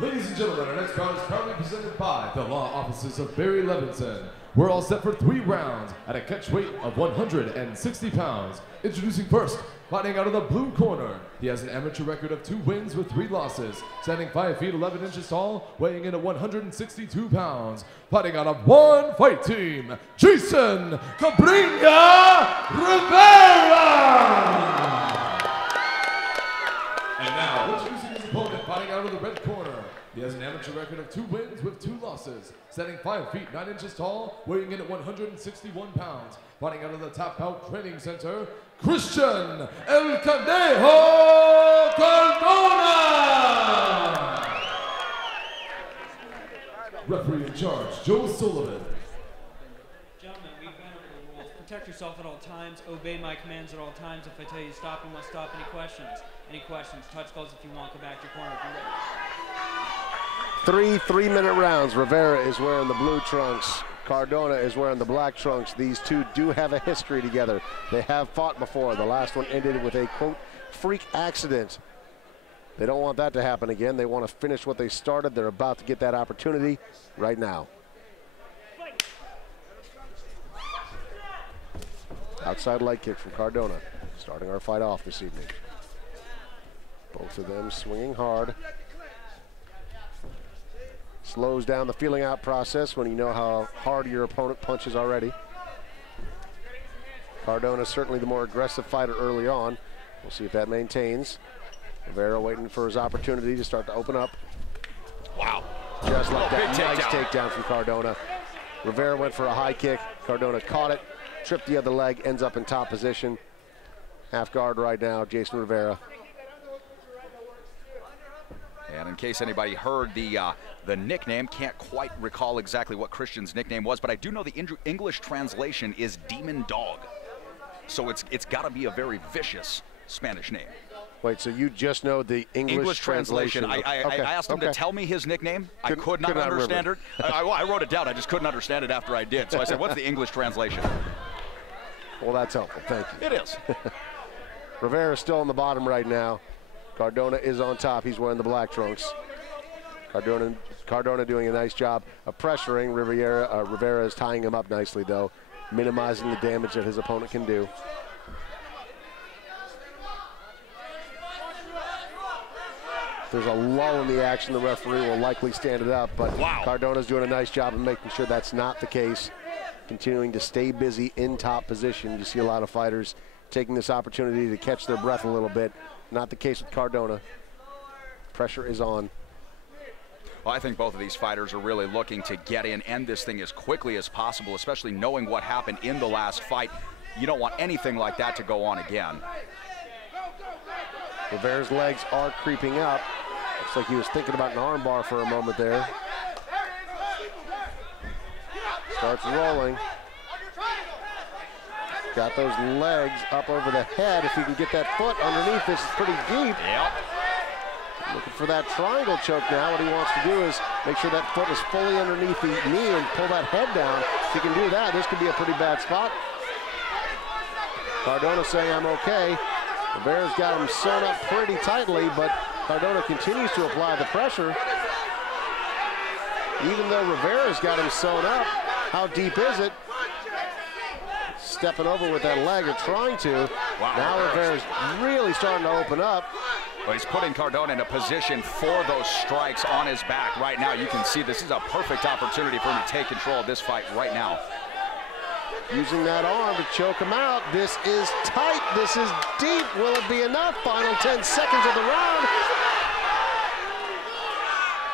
Ladies and gentlemen, our next bout is proudly presented by the law offices of Barry Levinson. We're all set for 3 rounds at a catch weight of 160 pounds. Introducing first, fighting out of the blue corner. He has an amateur record of 2 wins with 3 losses. Standing 5 feet 11 inches tall, weighing in at 162 pounds. Fighting out of One Fight Team, Jason Cabrinha Rivera! And now, introducing his opponent, fighting out of the red corner. He has an amateur record of 2 wins with 2 losses. Standing 5 feet 9 inches tall, weighing in at 161 pounds. Fighting out of the Tap Out Training Center, Christian El Cadejo Cardona! Referee in charge, Joe Sullivan. Gentlemen, we've been over the rules. Protect yourself at all times. Obey my commands at all times. If I tell you to stop, you must stop. Any questions? Any questions? Touch gloves if you want. Go back to your corner if you're ready. 3 3-minute rounds. Rivera is wearing the blue trunks. Cardona is wearing the black trunks. These two do have a history together. They have fought before. The last one ended with a, quote, freak accident. They don't want that to happen again. They want to finish what they started. They're about to get that opportunity right now. Outside leg kick from Cardona, starting our fight off this evening. Both of them swinging hard. Slows down the feeling out process when you know how hard your opponent punches already. Cardona is certainly the more aggressive fighter early on. We'll see if that maintains. Rivera waiting for his opportunity to start to open up. Wow. Just like that, nice takedown from Cardona. Rivera went for a high kick. Cardona caught it, tripped the other leg, ends up in top position. Half guard right now, Jason Rivera. And in case anybody heard the nickname, can't quite recall exactly what Christian's nickname was, but I do know the English translation is Demon Dog. So it's got to be a very vicious Spanish name. Wait, so you just know the English translation? I asked him to tell me his nickname. I could not understand it. I wrote it down. I just couldn't understand it after I did. So I said, what's the English translation? Well, that's helpful. Thank you. It is. Rivera is still on the bottom right now. Cardona is on top. He's wearing the black trunks. Cardona doing a nice job of pressuring Rivera. Rivera is tying him up nicely, though, minimizing the damage that his opponent can do. If there's a lull in the action, the referee will likely stand it up, but wow. Cardona's doing a nice job of making sure that's not the case. Continuing to stay busy in top position. You see a lot of fighters taking this opportunity to catch their breath a little bit. Not the case with Cardona. Pressure is on. Well, I think both of these fighters are really looking to get in, end this thing as quickly as possible, especially knowing what happened in the last fight. You don't want anything like that to go on again. Rivera's legs are creeping up. Looks like he was thinking about an arm bar for a moment there. Starts rolling. Got those legs up over the head. If he can get that foot underneath, this is pretty deep. Yep. Looking for that triangle choke now. What he wants to do is make sure that foot is fully underneath the knee and pull that head down. If he can do that, this could be a pretty bad spot. Cardona saying, I'm okay. Rivera's got him sewn up pretty tightly, but Cardona continues to apply the pressure. Even though Rivera's got him sewn up, how deep is it? Stepping over with that leg, or trying to. Wow. Now Rivera's really starting to open up. Well, he's putting Cardona in a position for those strikes on his back right now. You can see this is a perfect opportunity for him to take control of this fight right now. Using that arm to choke him out. This is tight. This is deep. Will it be enough? Final 10 seconds of the round.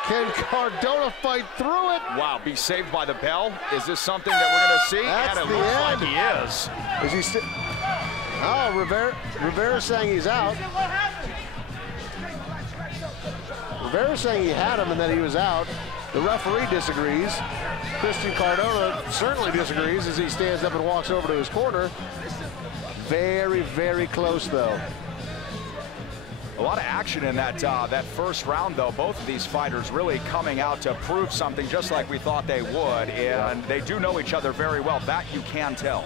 Can Cardona fight through it? Wow, be saved by the bell. Is this something that we're going to see? That's and it the looks end. like he is. Is he still? Oh, Rivera's saying he's out. Rivera's saying he had him and that he was out. The referee disagrees. Christian Cardona certainly disagrees as he stands up and walks over to his corner. Very, very close, though. A lot of action in that first round, though. Both of these fighters really coming out to prove something just like we thought they would, and they do know each other very well. That you can tell.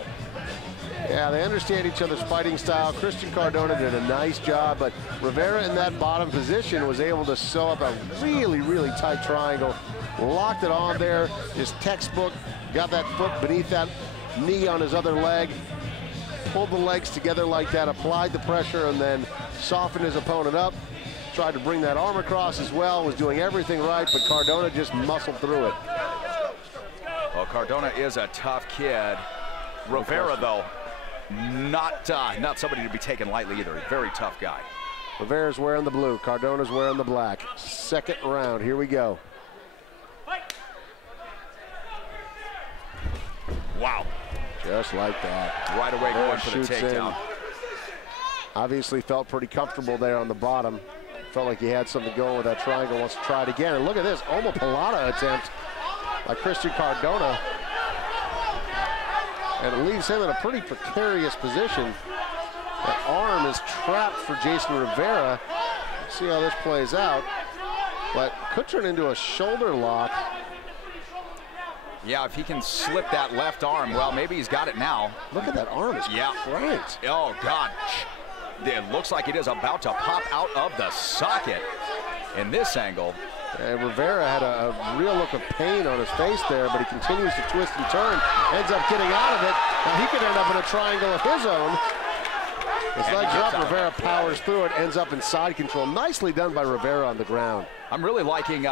Yeah, they understand each other's fighting style. Christian Cardona did a nice job, but Rivera in that bottom position was able to sew up a really, really tight triangle. Locked it on there, just textbook, got that foot beneath that knee on his other leg, pulled the legs together like that, applied the pressure, and then softened his opponent up. Tried to bring that arm across as well, was doing everything right, but Cardona just muscled through it. Well, Cardona is a tough kid. Rivera, though, not somebody to be taken lightly either. Very tough guy. Rivera's wearing the blue, Cardona's wearing the black. Second round, here we go. Wow. Just like that. Right away going for the takedown. Obviously felt pretty comfortable there on the bottom. Felt like he had something going with that triangle. Wants to try it again. And look at this omoplata attempt by Christian Cardona. And it leaves him in a pretty precarious position. That arm is trapped for Jason Rivera. Let's see how this plays out. But could turn into a shoulder lock. Yeah, if he can slip that left arm, well, maybe he's got it now. Look at that arm, it's cranked. Oh, God. It looks like it is about to pop out of the socket in this angle. And Rivera had a real look of pain on his face there, but he continues to twist and turn, ends up getting out of it. Now he could end up in a triangle of his own. His legs up, Rivera powers through it, ends up in side control. Nicely done by Rivera on the ground. I'm really liking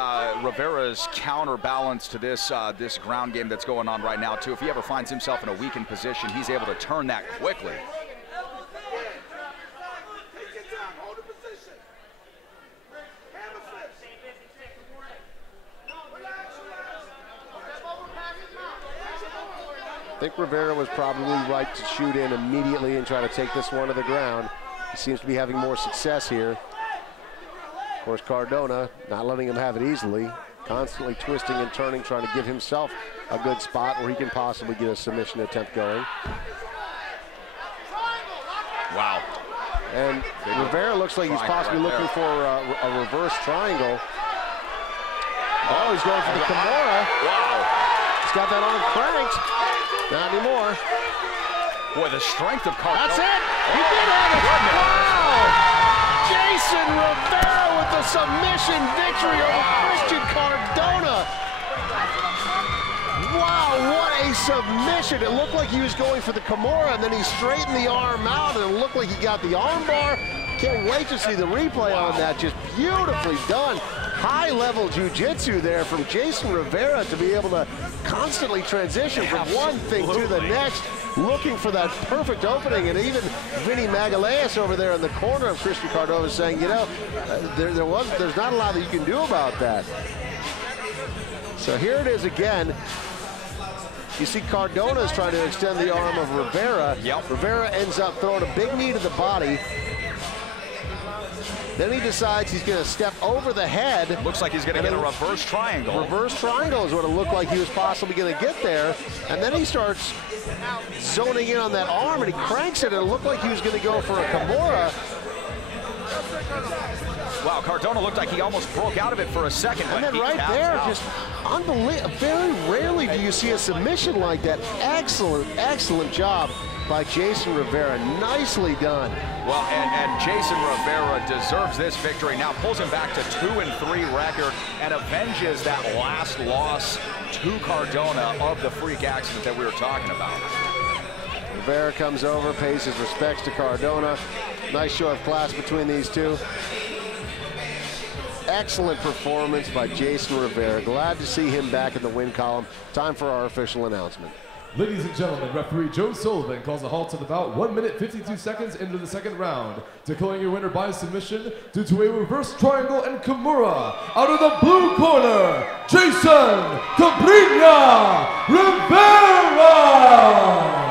Rivera's counterbalance to this this ground game that's going on right now, too. If he ever finds himself in a weakened position, he's able to turn that quickly. I think Rivera was probably right to shoot in immediately and try to take this one to the ground. He seems to be having more success here. Of course, Cardona not letting him have it easily, constantly twisting and turning, trying to give himself a good spot where he can possibly get a submission attempt going. Wow. And Rivera looks like he's possibly looking for a reverse triangle. Oh, he's going for the Kimura. Wow. He's got that arm cranked. Not anymore. Boy, the strength of Cardona. That's it. He did have it. Wow. Jason Rivera with the submission victory over Christian Cardona. Wow, what a submission. It looked like he was going for the Kimura, and then he straightened the arm out, and it looked like he got the arm bar. Can't wait to see the replay on that. Just beautifully done. High-level jiu-jitsu there from Jason Rivera to be able to constantly transition from one thing to the next, looking for that perfect opening. And even Vinny Magalhaes over there in the corner of Christian Cardona saying, you know, there's not a lot that you can do about that. So here it is again. You see Cardona is trying to extend the arm of Rivera. Yep. Rivera ends up throwing a big knee to the body. Then he decides he's going to step over the head. Looks like he's going to get a reverse triangle. Reverse triangle is what it looked like he was possibly going to get there. And then he starts zoning in on that arm, and he cranks it, and it looked like he was going to go for a Kimura. Wow, Cardona looked like he almost broke out of it for a second. And then right there, just unbelievable. Very rarely do you see a submission like that. Excellent, excellent job by Jason Rivera. Nicely done. Well, and Jason Rivera deserves this victory. Now pulls him back to 2-3 record and avenges that last loss to Cardona of the freak accident that we were talking about. Rivera comes over, pays his respects to Cardona. Nice show of class between these two. Excellent performance by Jason Rivera. Glad to see him back in the win column. Time for our official announcement. Ladies and gentlemen, referee Joe Sullivan calls a halt to about 1 minute 52 seconds into the second round, declaring your winner by submission due to a reverse triangle and Kimura. Out of the blue corner, Jason Rivera!